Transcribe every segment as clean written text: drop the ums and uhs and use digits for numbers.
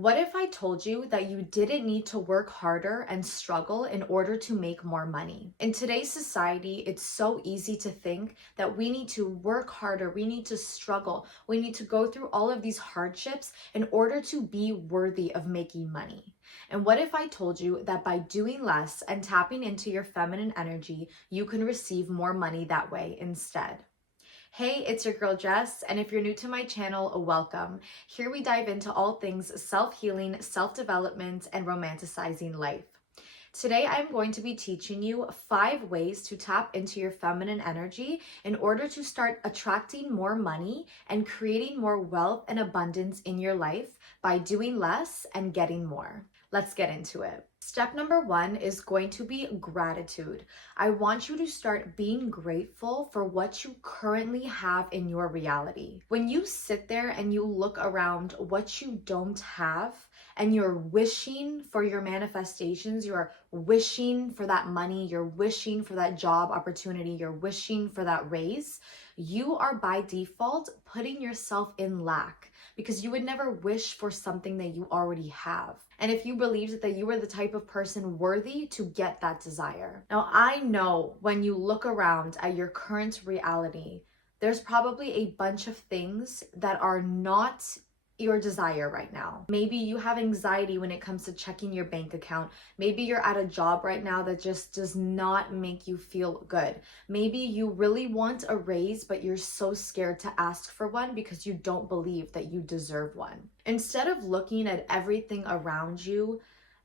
What if I told you that you didn't need to work harder and struggle in order to make more money? In today's society, it's so easy to think that we need to work harder, we need to struggle, we need to go through all of these hardships in order to be worthy of making money. And what if I told you that by doing less and tapping into your feminine energy, you can receive more money that way instead? Hey, it's your girl Jess, and if you're new to my channel, welcome. Here we dive into all things self-healing, self-development, and romanticizing life. Today, I'm going to be teaching you 5 ways to tap into your feminine energy in order to start attracting more money and creating more wealth and abundance in your life by doing less and getting more. Let's get into it. Step number 1 is going to be gratitude. I want you to start being grateful for what you currently have in your reality. When you sit there and you look around what you don't have and you're wishing for your manifestations, you're wishing for that money, you're wishing for that job opportunity, you're wishing for that raise, you are by default putting yourself in lack because you would never wish for something that you already have. And if you believed that you were the type of person worthy to get that desire. Now, I know when you look around at your current reality, there's probably a bunch of things that are not your desire right now. Maybe you have anxiety when it comes to checking your bank account. Maybe you're at a job right now that just does not make you feel good. Maybe you really want a raise, but you're so scared to ask for one because you don't believe that you deserve one. Instead of looking at everything around you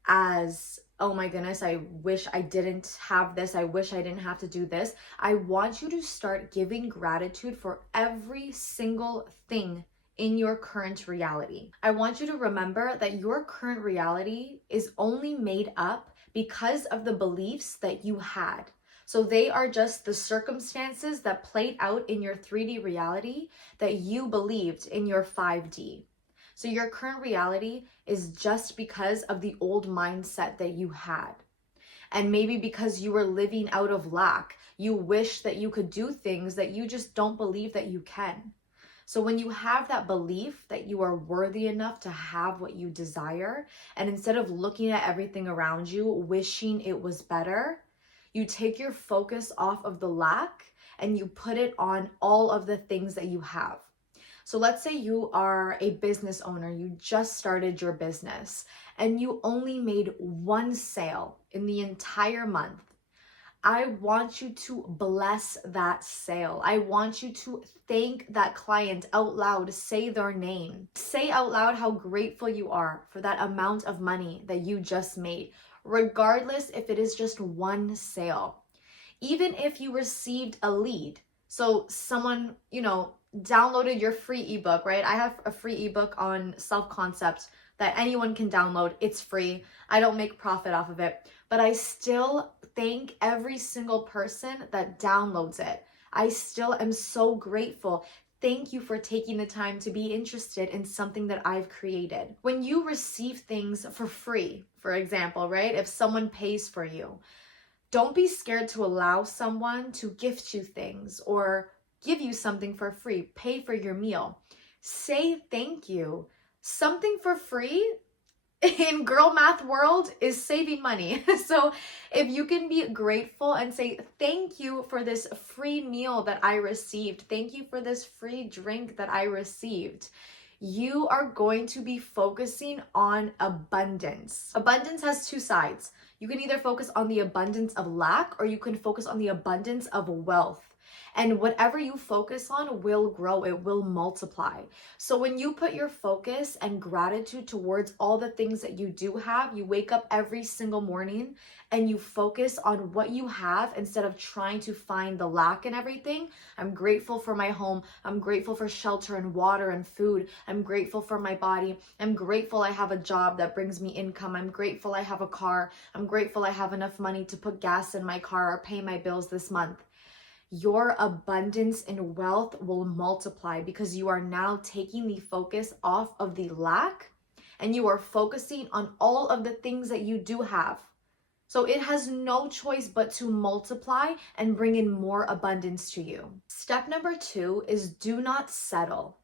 as, oh my goodness, I wish I didn't have this, I wish I didn't have to do this, I want you to start giving gratitude for every single thing in your current reality. I want you to remember that your current reality is only made up because of the beliefs that you had. So they are just the circumstances that played out in your 3D reality that you believed in your 5D. So your current reality is just because of the old mindset that you had. And maybe because you were living out of lack, you wish that you could do things that you just don't believe that you can. So when you have that belief that you are worthy enough to have what you desire, and instead of looking at everything around you, wishing it was better, you take your focus off of the lack and you put it on all of the things that you have. So let's say you are a business owner, you just started your business, and you only made 1 sale in the entire month. I want you to bless that sale. I want you to thank that client out loud, say their name. Say out loud how grateful you are for that amount of money that you just made, regardless if it is just 1 sale. Even if you received a lead, so someone, downloaded your free ebook, right? I have a free ebook on self-concept that anyone can download. It's free. I don't make profit off of it, but I still thank every single person that downloads it. I still am so grateful. Thank you for taking the time to be interested in something that I've created. When you receive things for free, for example, right? If someone pays for you, don't be scared to allow someone to gift you things or give you something for free, pay for your meal. Say thank you. Something for free in girl math world is saving money. So if you can be grateful and say, thank you for this free meal that I received, thank you for this free drink that I received, you are going to be focusing on abundance. Abundance has 2 sides. You can either focus on the abundance of lack or you can focus on the abundance of wealth. And whatever you focus on will grow, it will multiply. So when you put your focus and gratitude towards all the things that you do have, you wake up every single morning and you focus on what you have instead of trying to find the lack in everything. I'm grateful for my home. I'm grateful for shelter and water and food. I'm grateful for my body. I'm grateful I have a job that brings me income. I'm grateful I have a car. I'm grateful I have enough money to put gas in my car or pay my bills this month. Your abundance and wealth will multiply because you are now taking the focus off of the lack and you are focusing on all of the things that you do have. So it has no choice but to multiply and bring in more abundance to you. Step number 2 is do not settle.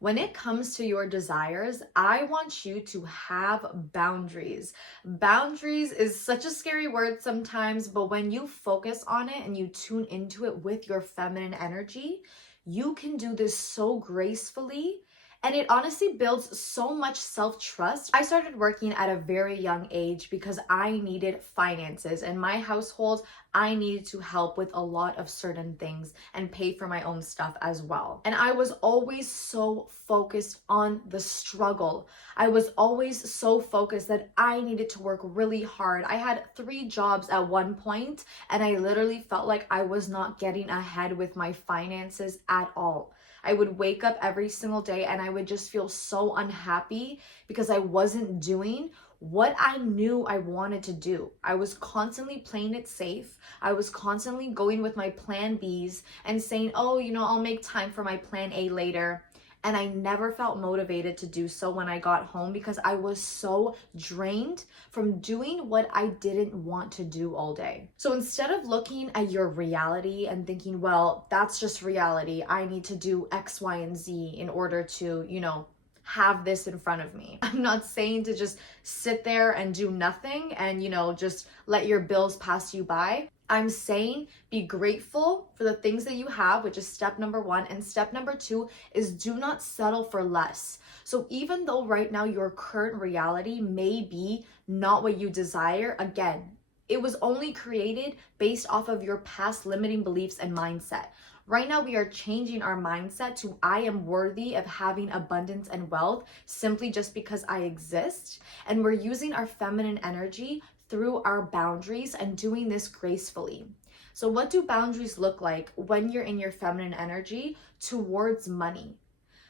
When it comes to your desires, I want you to have boundaries. Boundaries is such a scary word sometimes, but when you focus on it and you tune into it with your feminine energy, you can do this so gracefully. And it honestly builds so much self-trust. I started working at a very young age because I needed finances. In my household, I needed to help with a lot of certain things and pay for my own stuff as well. And I was always so focused on the struggle. I was always so focused that I needed to work really hard. I had 3 jobs at one point, and I literally felt like I was not getting ahead with my finances at all. I would wake up every single day and I would just feel so unhappy because I wasn't doing what I knew I wanted to do. I was constantly playing it safe. I was constantly going with my plan Bs and saying, oh, I'll make time for my plan A later. And I never felt motivated to do so when I got home because I was so drained from doing what I didn't want to do all day. So instead of looking at your reality and thinking, well, that's just reality, I need to do X, Y, and Z in order to, have this in front of me. I'm not saying to just sit there and do nothing and, just let your bills pass you by. I'm saying be grateful for the things that you have, which is step number 1. And step number 2 is do not settle for less. So even though right now your current reality may be not what you desire, again, it was only created based off of your past limiting beliefs and mindset. Right now, we are changing our mindset to I am worthy of having abundance and wealth simply just because I exist. And we're using our feminine energy through our boundaries and doing this gracefully. So what do boundaries look like when you're in your feminine energy towards money?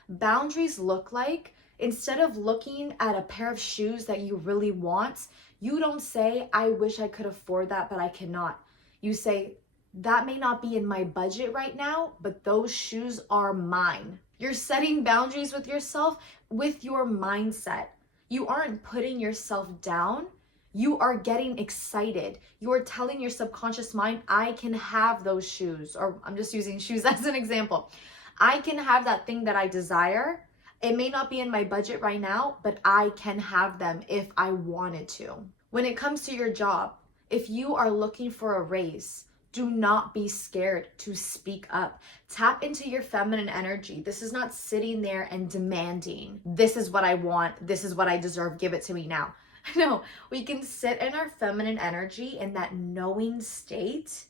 Boundaries look like, instead of looking at a pair of shoes that you really want, you don't say, I wish I could afford that, but I cannot. You say, that may not be in my budget right now, but those shoes are mine. You're setting boundaries with yourself with your mindset. You aren't putting yourself down. You are getting excited. You are telling your subconscious mind, I can have those shoes. Or I'm just using shoes as an example. I can have that thing that I desire. It may not be in my budget right now, but I can have them if I wanted to. When it comes to your job, if you are looking for a raise, do not be scared to speak up. Tap into your feminine energy. This is not sitting there and demanding, this is what I want, this is what I deserve, give it to me now. No, we can sit in our feminine energy in that knowing state,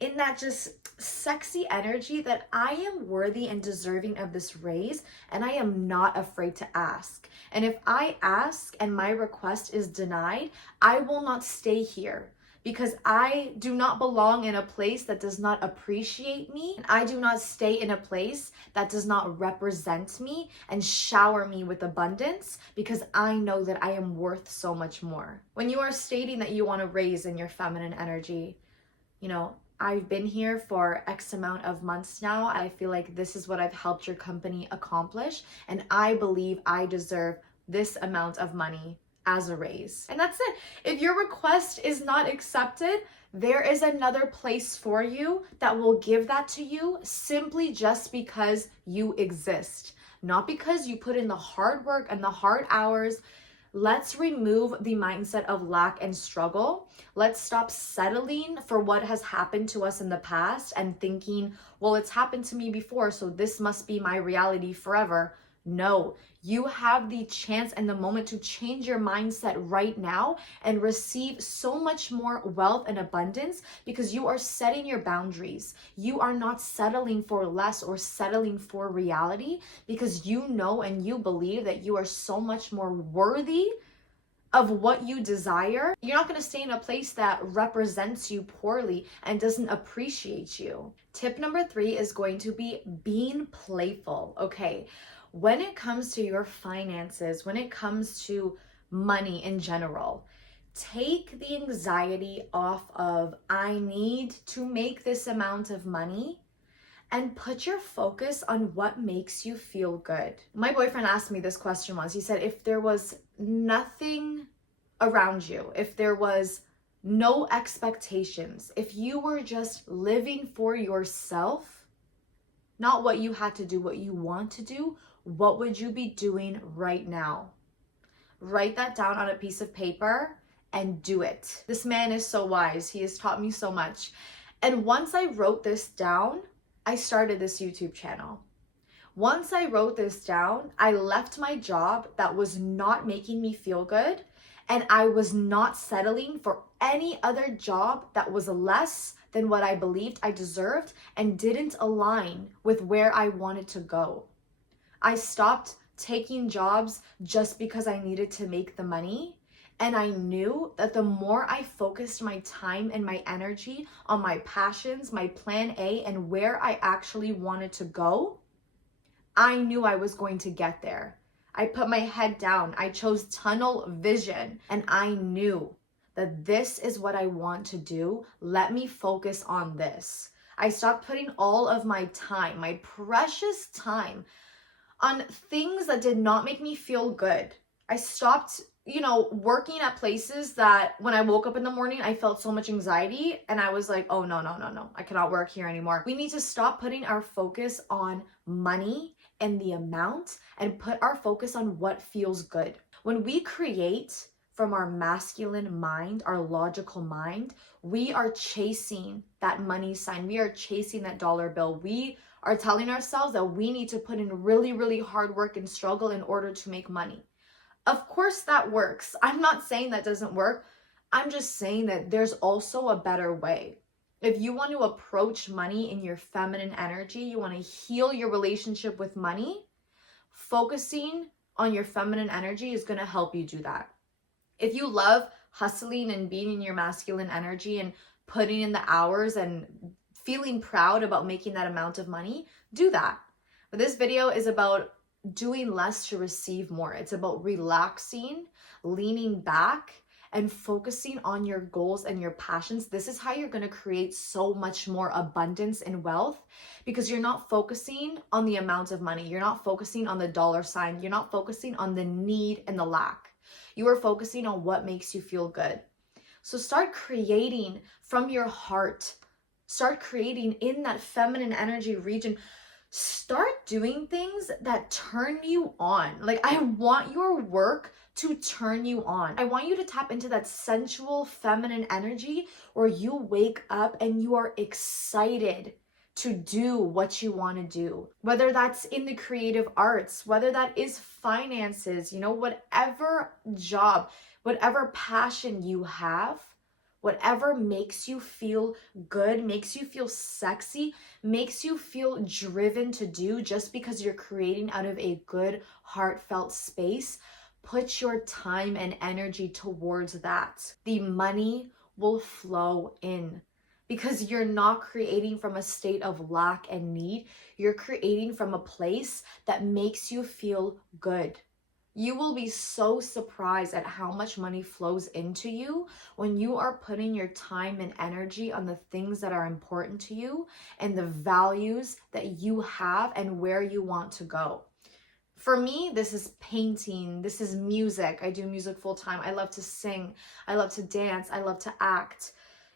in that just sexy energy that I am worthy and deserving of this raise, and I am not afraid to ask. And if I ask and my request is denied, I will not stay here, because I do not belong in a place that does not appreciate me. I do not stay in a place that does not represent me and shower me with abundance, because I know that I am worth so much more. When you are stating that you want to raise in your feminine energy, I've been here for X amount of months now. I feel like this is what I've helped your company accomplish, and I believe I deserve this amount of money as a raise. And that's it. If your request is not accepted, there is another place for you that will give that to you simply just because you exist, not because you put in the hard work and the hard hours. Let's remove the mindset of lack and struggle. Let's stop settling for what has happened to us in the past and thinking, well, it's happened to me before, so this must be my reality forever. No, you have the chance and the moment to change your mindset right now and receive so much more wealth and abundance because you are setting your boundaries. You are not settling for less or settling for reality, because you know and you believe that you are so much more worthy of what you desire. You're not going to stay in a place that represents you poorly and doesn't appreciate you. Tip number 3 is going to be being playful. Okay. When it comes to your finances, when it comes to money in general, take the anxiety off of I need to make this amount of money and put your focus on what makes you feel good. My boyfriend asked me this question once. He said, if there was nothing around you, if there was no expectations, if you were just living for yourself, not what you had to do, what you want to do, what would you be doing right now? Write that down on a piece of paper and do it. This man is so wise. He has taught me so much. And once I wrote this down, I started this YouTube channel. Once I wrote this down, I left my job that was not making me feel good, and I was not settling for any other job that was less than what I believed I deserved and didn't align with where I wanted to go. I stopped taking jobs just because I needed to make the money. And I knew that the more I focused my time and my energy on my passions, my plan A, and where I actually wanted to go, I knew I was going to get there. I put my head down. I chose tunnel vision, and I knew that this is what I want to do. Let me focus on this. I stopped putting all of my time, my precious time, on things that did not make me feel good. I stopped, working at places that when I woke up in the morning, I felt so much anxiety, and I was like, oh, no, I cannot work here anymore. We need to stop putting our focus on money and the amount and put our focus on what feels good. When we create from our masculine mind, our logical mind, we are chasing that money sign. We are chasing that dollar bill. We are telling ourselves that we need to put in really, really hard work and struggle in order to make money. Of course that works. I'm not saying that doesn't work. I'm just saying that there's also a better way. If you want to approach money in your feminine energy, you want to heal your relationship with money, focusing on your feminine energy is going to help you do that. If you love hustling and being in your masculine energy and putting in the hours and feeling proud about making that amount of money, do that. But this video is about doing less to receive more. It's about relaxing, leaning back, and focusing on your goals and your passions. This is how you're going to create so much more abundance and wealth, because you're not focusing on the amount of money. You're not focusing on the dollar sign. You're not focusing on the need and the lack. You are focusing on what makes you feel good. So start creating from your heart. Start creating in that feminine energy region. Start doing things that turn you on. Like, I want your work to turn you on. I want you to tap into that sensual feminine energy where you wake up and you are excited to do what you want to do. Whether that's in the creative arts, whether that is finances, whatever job, whatever passion you have, whatever makes you feel good, makes you feel sexy, makes you feel driven to do just because you're creating out of a good, heartfelt space, put your time and energy towards that. The money will flow in because you're not creating from a state of lack and need. You're creating from a place that makes you feel good. You will be so surprised at how much money flows into you when you are putting your time and energy on the things that are important to you and the values that you have and where you want to go. For me, this is painting, this is music. I do music full time. I love to sing. I love to dance. I love to act.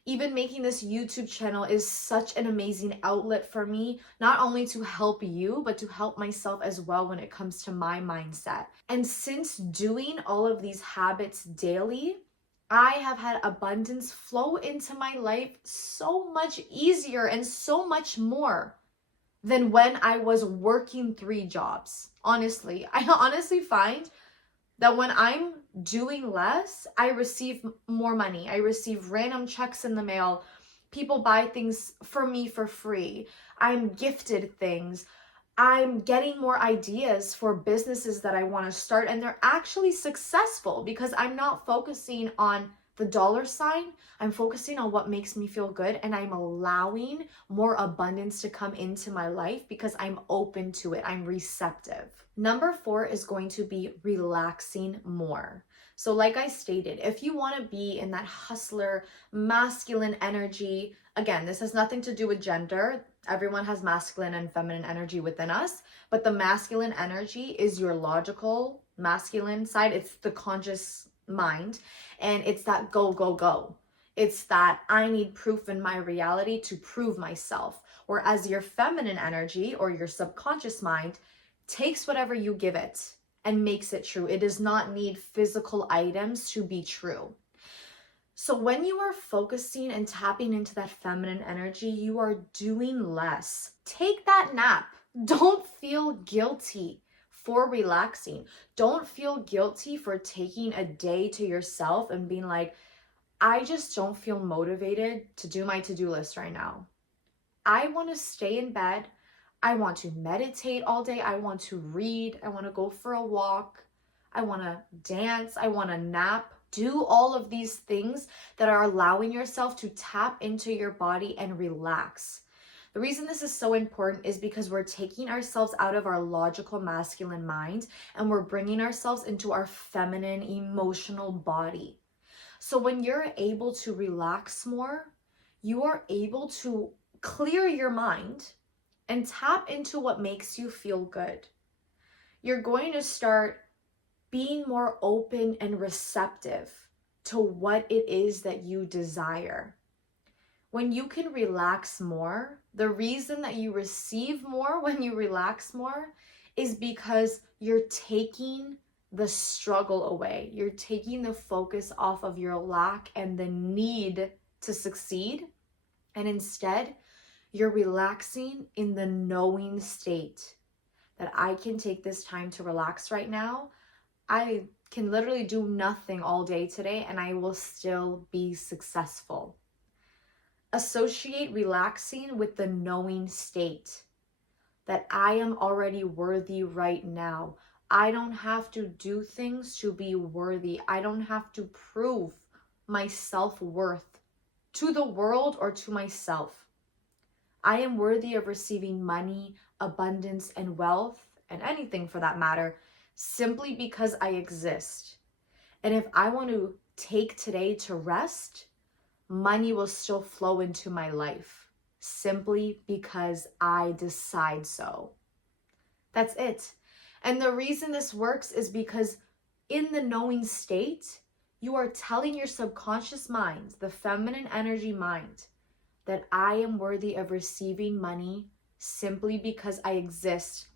Even making this YouTube channel is such an amazing outlet for me, not only to help you, but to help myself as well when it comes to my mindset. And since doing all of these habits daily, I have had abundance flow into my life so much easier and so much more than when I was working 3 jobs. Honestly, I honestly find that when I'm doing less, I receive more money. I receive random checks in the mail. People buy things for me for free. I'm gifted things. I'm getting more ideas for businesses that I want to start, and they're actually successful because I'm not focusing on the dollar sign. I'm focusing on what makes me feel good, and I'm allowing more abundance to come into my life because I'm open to it. I'm receptive. Number 4 is going to be relaxing more. So like I stated, if you want to be in that hustler, masculine energy, again, this has nothing to do with gender. Everyone has masculine and feminine energy within us, but the masculine energy is your logical masculine side. It's the conscious mind, and it's that go, go, go. It's that I need proof in my reality to prove myself. Whereas your feminine energy or your subconscious mind takes whatever you give it and makes it true. It does not need physical items to be true. So when you are focusing and tapping into that feminine energy, you are doing less. Take that nap. Don't feel guilty for relaxing. Don't feel guilty for taking a day to yourself and being like, I just don't feel motivated to do my to-do list right now. I want to stay in bed. I want to meditate all day. I want to read. I want to go for a walk. I want to dance. I want to nap. Do all of these things that are allowing yourself to tap into your body and relax. The reason this is so important is because we're taking ourselves out of our logical masculine mind and we're bringing ourselves into our feminine emotional body. So when you're able to relax more, you are able to clear your mind and tap into what makes you feel good. You're going to start being more open and receptive to what it is that you desire. When you can relax more, the reason that you receive more when you relax more is because you're taking the struggle away. You're taking the focus off of your lack and the need to succeed. And instead, you're relaxing in the knowing state that I can take this time to relax right now. I can literally do nothing all day today and I will still be successful. Associate relaxing with the knowing state that I am already worthy right now. I don't have to do things to be worthy. I don't have to prove my self-worth to the world or to myself. I am worthy of receiving money, abundance, and wealth, and anything for that matter, simply because I exist. And if I want to take today to rest, money will still flow into my life, simply because I decide so. That's it. And the reason this works is because in the knowing state, you are telling your subconscious mind, the feminine energy mind, that I am worthy of receiving money simply because I exist,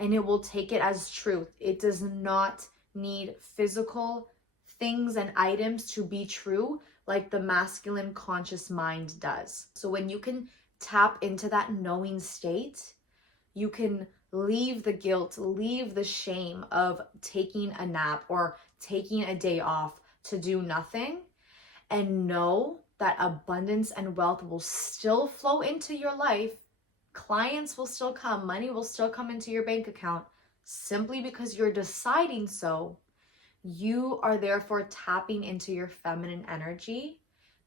and it will take it as truth. It does not need physical things and items to be true like the masculine conscious mind does. So when you can tap into that knowing state, you can leave the guilt, leave the shame of taking a nap or taking a day off to do nothing, and know that abundance and wealth will still flow into your life. Clients will still come, money will still come into your bank account simply because you're deciding so. You are therefore tapping into your feminine energy,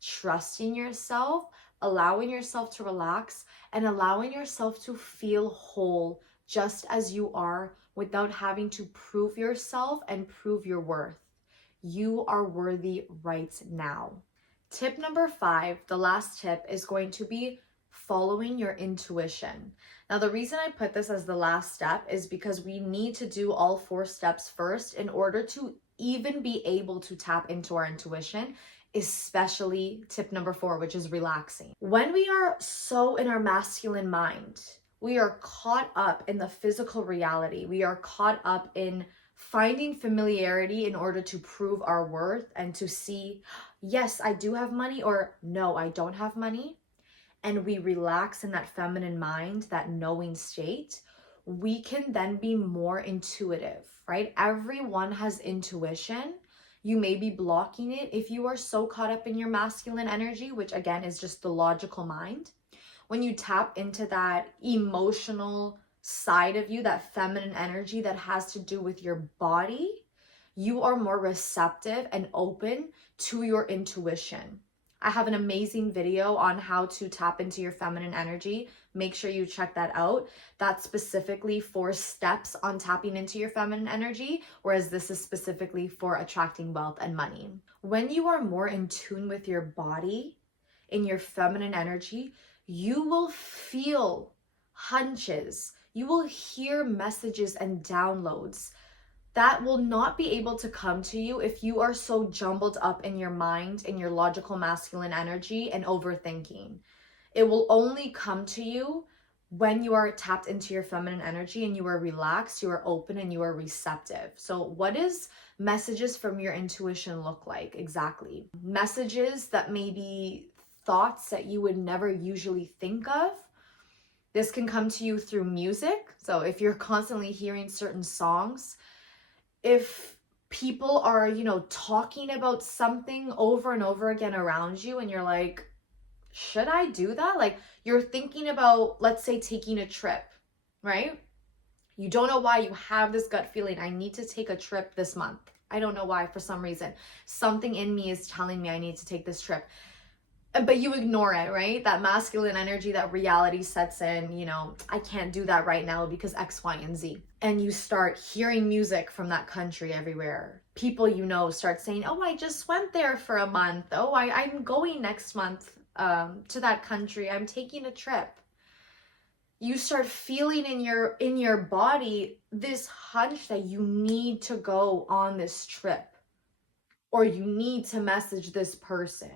trusting yourself, allowing yourself to relax, and allowing yourself to feel whole just as you are without having to prove yourself and prove your worth. You are worthy right now. Tip number 5, the last tip, is going to be following your intuition. Now, the reason I put this as the last step is because we need to do all 4 steps first in order to even be able to tap into our intuition, especially tip number 4, which is relaxing. When we are so in our masculine mind, we are caught up in the physical reality. We are caught up in finding familiarity in order to prove our worth and to see, yes, I do have money, or no, I don't have money. And we relax in that feminine mind, that knowing state. We can then be more intuitive, right? Everyone has intuition. You may be blocking it if you are so caught up in your masculine energy, which again is just the logical mind. When you tap into that emotional side of you, that feminine energy that has to do with your body, you are more receptive and open to your intuition. I have an amazing video on how to tap into your feminine energy. Make sure you check that out. That's specifically 4 steps on tapping into your feminine energy, whereas this is specifically for attracting wealth and money. When you are more in tune with your body, in your feminine energy, you will feel hunches. You will hear messages and downloads that will not be able to come to you if you are so jumbled up in your mind, in your logical masculine energy and overthinking. It will only come to you when you are tapped into your feminine energy and you are relaxed, you are open, and you are receptive. So what does messages from your intuition look like exactly? Messages that may be thoughts that you would never usually think of. This can come to you through music. So if you're constantly hearing certain songs, if people are, talking about something over and over again around you and you're like, should I do that? Like, you're thinking about, let's say, taking a trip, right? You don't know why, you have this gut feeling, I need to take a trip this month. I don't know why, for some reason. Something in me is telling me I need to take this trip. But you ignore it, right? That masculine energy, that reality sets in, I can't do that right now because X, Y, and Z. And you start hearing music from that country everywhere. People start saying, oh, I just went there for a month. Oh, I'm going next month to that country. I'm taking a trip. You start feeling in your body this hunch that you need to go on this trip, or you need to message this person.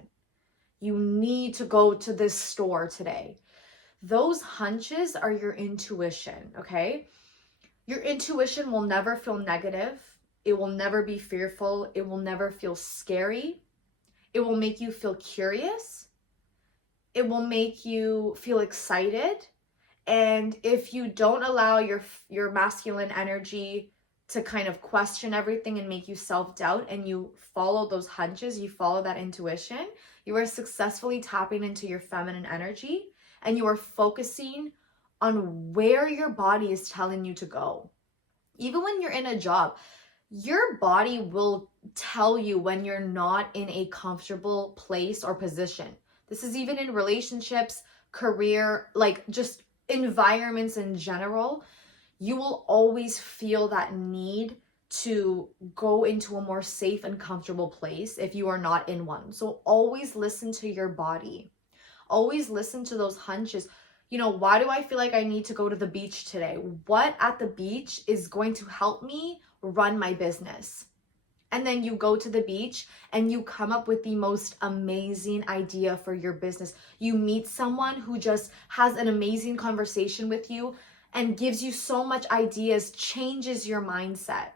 You need to go to this store today. Those hunches are your intuition, okay? Your intuition will never feel negative. It will never be fearful. It will never feel scary. It will make you feel curious. It will make you feel excited. And if you don't allow your masculine energy to kind of question everything and make you self-doubt, and you follow those hunches, you follow that intuition, you are successfully tapping into your feminine energy, and you are focusing on where your body is telling you to go. Even when you're in a job, your body will tell you when you're not in a comfortable place or position. This is even in relationships, career, like just environments in general. You will always feel that need to go into a more safe and comfortable place if you are not in one. So always listen to your body. Always listen to those hunches. Why do I feel like I need to go to the beach today? What at the beach is going to help me run my business? And then you go to the beach and you come up with the most amazing idea for your business. You meet someone who just has an amazing conversation with you and gives you so much ideas, changes your mindset.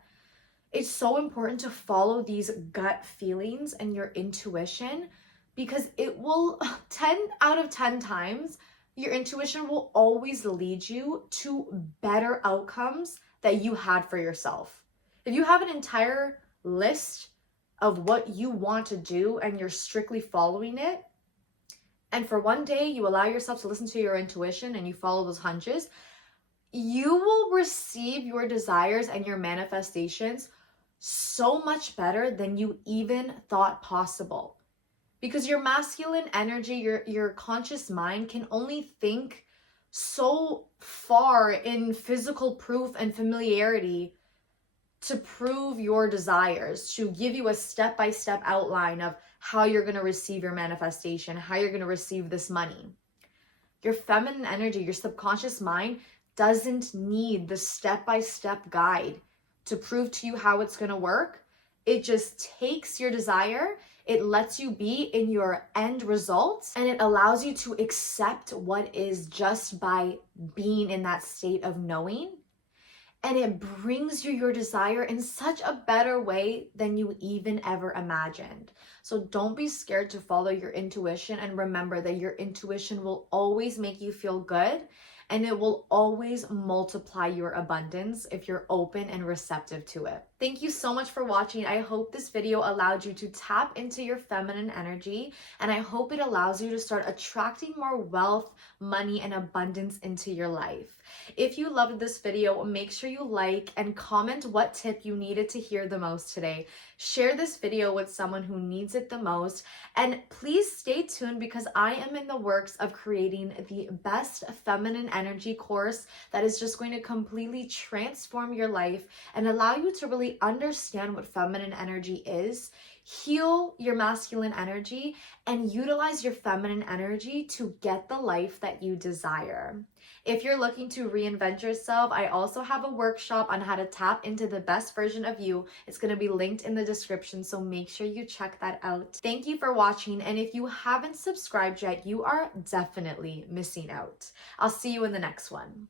It's so important to follow these gut feelings and your intuition, because it will 10 out of 10 times, your intuition will always lead you to better outcomes that you had for yourself. If you have an entire list of what you want to do and you're strictly following it, and for one day you allow yourself to listen to your intuition and you follow those hunches, you will receive your desires and your manifestations so much better than you even thought possible. Because your masculine energy, your conscious mind can only think so far in physical proof and familiarity to prove your desires, to give you a step-by-step outline of how you're going to receive your manifestation, how you're going to receive this money. Your feminine energy, your subconscious mind, doesn't need the step-by-step guide to prove to you how it's going to work. It just takes your desire, it lets you be in your end results, and it allows you to accept what is just by being in that state of knowing. And it brings you your desire in such a better way than you even ever imagined. So don't be scared to follow your intuition, and remember that your intuition will always make you feel good, and it will always multiply your abundance if you're open and receptive to it. Thank you so much for watching. I hope this video allowed you to tap into your feminine energy, and I hope it allows you to start attracting more wealth, money, and abundance into your life. If you loved this video, make sure you like and comment what tip you needed to hear the most today. Share this video with someone who needs it the most, and please stay tuned because I am in the works of creating the best feminine energy course that is just going to completely transform your life and allow you to really understand what feminine energy is, heal your masculine energy, and utilize your feminine energy to get the life that you desire. If you're looking to reinvent yourself, I also have a workshop on how to tap into the best version of you. It's going to be linked in the description, so make sure you check that out. Thank you for watching, and if you haven't subscribed yet, you are definitely missing out. I'll see you in the next one.